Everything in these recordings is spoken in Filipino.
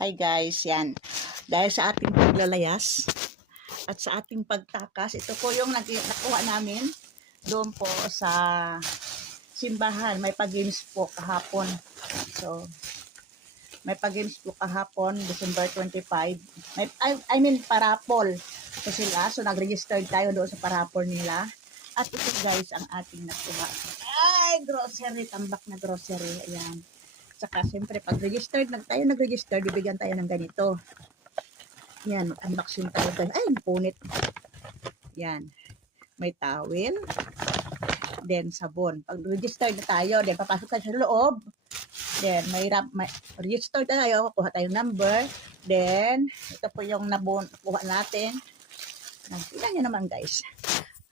Hi guys, yan. Dahil sa ating paglalayas at sa ating pagtakas, ito po yung nakuha namin doon po sa simbahan. May pag-games po kahapon. So, may pag-games po kahapon, December 25. I mean, parapol. So sila, so nag-register tayo doon sa parapol nila. At ito guys, ang ating nakuha. Ay, grocery, tambak na grocery. Ayan. Saka, siyempre, pag nag-register, bibigyan tayo ng ganito. Yan, unboxing tayo guys. Ay, punit. Yan. May towel. Then, sabon. Pag register na tayo, then papasok tayo sa loob. Then, may register tayo, kuha tayong number. Then, ito po yung kuha natin. Tingnan nyo naman guys.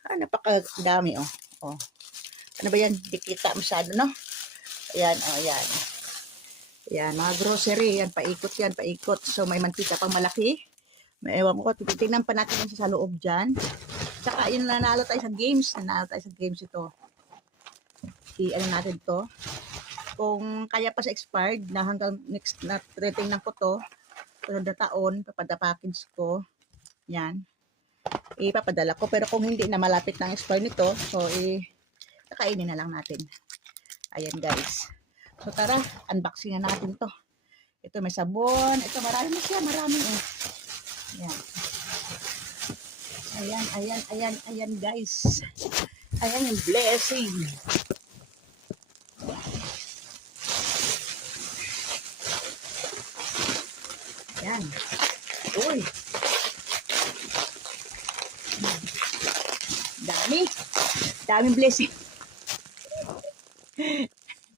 Napakadami oh. Oh. Ano ba yan? Di kita masyado, no? Ayan, oh, ayan. Yan, mga grocery. Yan, paikot. So, may mantika pang malaki. May ewan ko, titignan pa natin yung sa loob dyan. Tsaka, yun, nanalo tayo sa games. Ito. Ano natin to. Kung kaya pa sa expired, na hanggang next na rating ko to, sunod na taon, papada package ko. Yan. Ipapadala ko. Pero kung hindi na malapit ng expired nito, so, kakainin na lang natin. Ayan, guys. So, tara, unboxing na natin to. Ito may sabon. Ito, marami na siya. Marami eh. Ayan, guys. Ayan yung blessing. Ayan. Uy. Daming blessing.